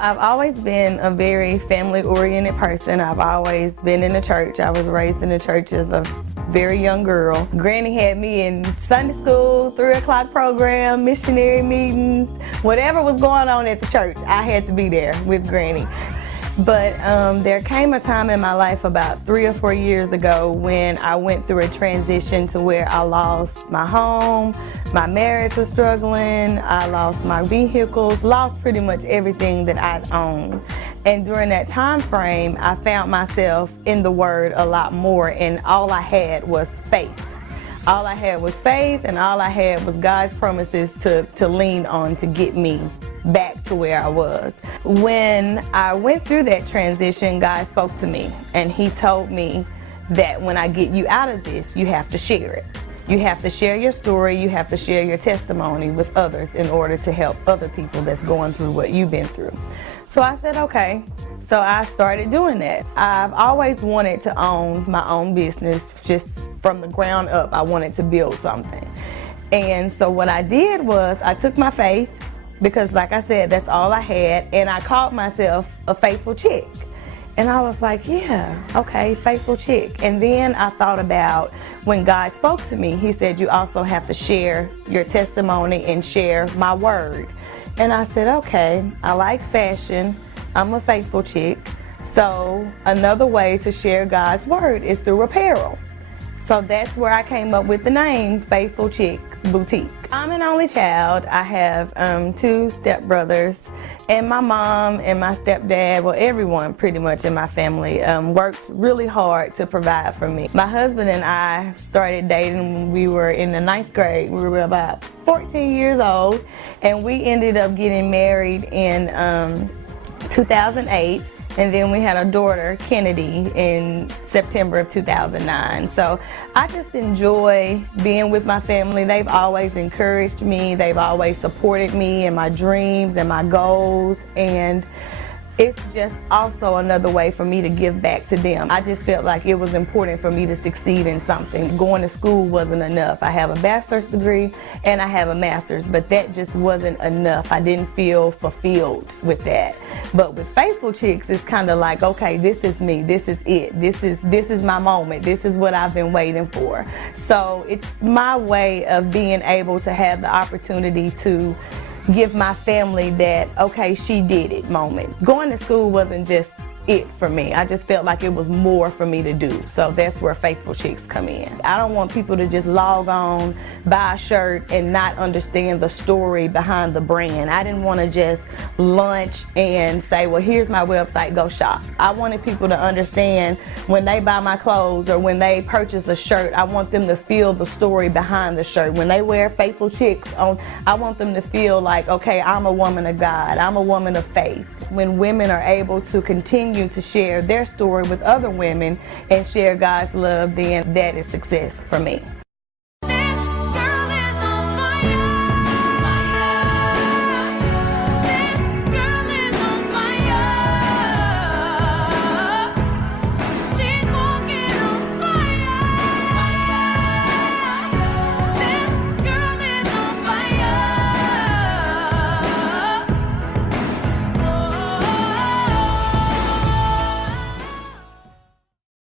I've always been a very family-oriented person. I've always been in the church. I was raised in the church as a very young girl. Granny had me in Sunday school, 3 o'clock program, missionary meetings, whatever was going on at the church, I had to be there with Granny. But there came a time in my life about 3 or 4 years ago when I went through a transition to where I lost my home, my marriage was struggling, I lost my vehicles, lost pretty much everything that I'd owned. And during that time frame, I found myself in the Word a lot more, and all I had was faith. All I had was faith, and all I had was God's promises to lean on to get me back to where I was. When I went through that transition, God spoke to me, and He told me that when I get you out of this, you have to share it. You have to share your story, you have to share your testimony with others in order to help other people that's going through what you've been through. So I said, okay. So I started doing that. I've always wanted to own my own business, just from the ground up. I wanted to build something. And so what I did was I took my faith, because like I said, that's all I had, and I called myself a faithful chick. And I was like, yeah, okay, faithful chick. And then I thought about when God spoke to me, He said, you also have to share your testimony and share my word. And I said, okay, I like fashion, I'm a faithful chick, so another way to share God's word is through apparel. So that's where I came up with the name Faithful Chick Boutique. I'm an only child. I have 2 stepbrothers, and my mom and my stepdad, well, everyone pretty much in my family worked really hard to provide for me. My husband and I started dating when we were in the 9th grade. We were about 14 years old, and we ended up getting married in 2008. And then we had a daughter, Kennedy, in September of 2009. So I just enjoy being with my family. They've always encouraged me. They've always supported me in my dreams and my goals. And it's just also another way for me to give back to them. I just felt like it was important for me to succeed in something. Going to school wasn't enough. I have a bachelor's degree and I have a master's, but that just wasn't enough. I didn't feel fulfilled with that. But with Faithful Chicks, it's kind of like, okay, this is me, this is it, this is my moment, this is what I've been waiting for. So it's my way of being able to have the opportunity to give my family that, okay, she did it moment. Going to school wasn't just it for me. I just felt like it was more for me to do. So that's where Faithful Chicks come in. I don't want people to just log on, buy a shirt, and not understand the story behind the brand. I didn't want to just launch and say, well, here's my website, go shop. I wanted people to understand when they buy my clothes or when they purchase a shirt, I want them to feel the story behind the shirt. When they wear Faithful Chicks on, I want them to feel like, okay, I'm a woman of God, I'm a woman of faith. When women are able to continue to share their story with other women and share God's love, then that is success for me.